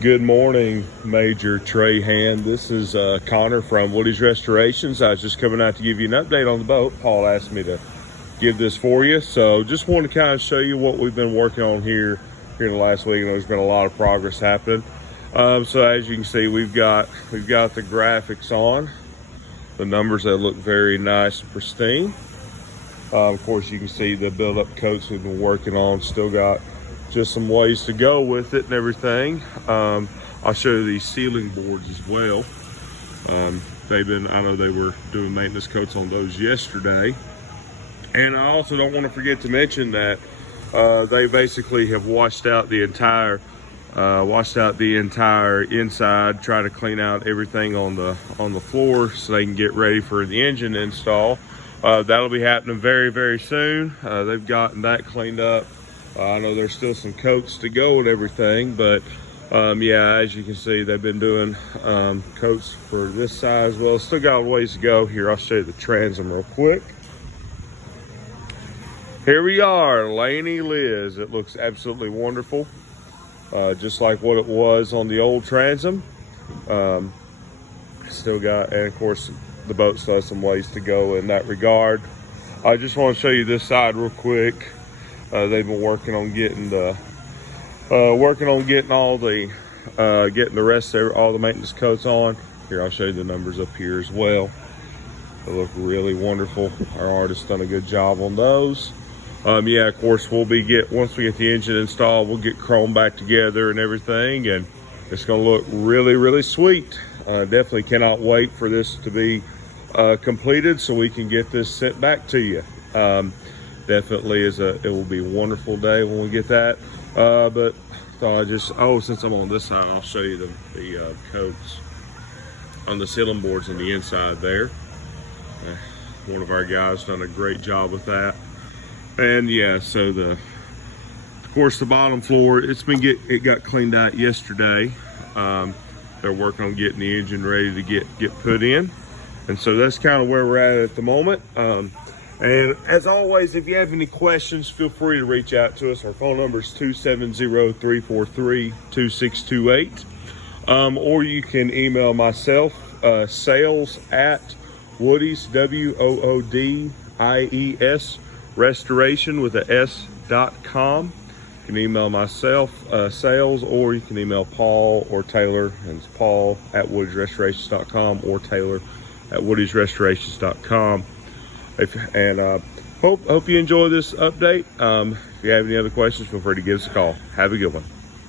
Good morning, Major Trey Hand. This is Connor from Woody's Restorations. I was just coming out to give you an update on the boat. Paul asked me to give this for you, so just want to kind of show you what we've been working on here in the last week. There's been a lot of progress happening. So as you can see, we've got the graphics on, the numbers that look very nice and pristine. Of course, you can see the build-up coats we've been working on. Still got just some ways to go with it and everything. I'll show you these ceiling boards as well. I know they were doing maintenance coats on those yesterday. And I also don't want to forget to mention that they basically have washed out the entire inside, try to clean out everything on the floor so they can get ready for the engine install. That'll be happening very, very soon. They've gotten that cleaned up. I know there's still some coats to go and everything, but yeah, as you can see, they've been doing coats for this side as well. Still got a ways to go. Here, I'll show you the transom real quick. Here we are, Lainey Liz. It looks absolutely wonderful, just like what it was on the old transom. Still got, and of course, the boat still has some ways to go in that regard. I just want to show you this side real quick. They've been working on getting all the maintenance coats on. Here, I'll show you the numbers up here as well. They look really wonderful. Our artist done a good job on those. Yeah, of course, once we get the engine installed, we'll get chrome back together and everything, and it's gonna look really, really sweet. Definitely cannot wait for this to be completed so we can get this sent back to you. Definitely it will be a wonderful day when we get that. But since I'm on this side, I'll show you the coats on the ceiling boards on the inside there. One of our guys done a great job with that. And yeah, so of course the bottom floor, it got cleaned out yesterday. They're working on getting the engine ready to get put in. And so that's kind of where we're at the moment. And as always, if you have any questions, feel free to reach out to us. Our phone number is 270-343-2628. Or you can email myself, sales@Woody's, WOODIES, restoration with a S.com. You can email myself, sales, or you can email Paul or Taylor, and it's Paul@WoodysRestorations.com or Taylor@WoodysRestorations.com. Hope you enjoy this update. If you have any other questions, feel free to give us a call. Have a good one.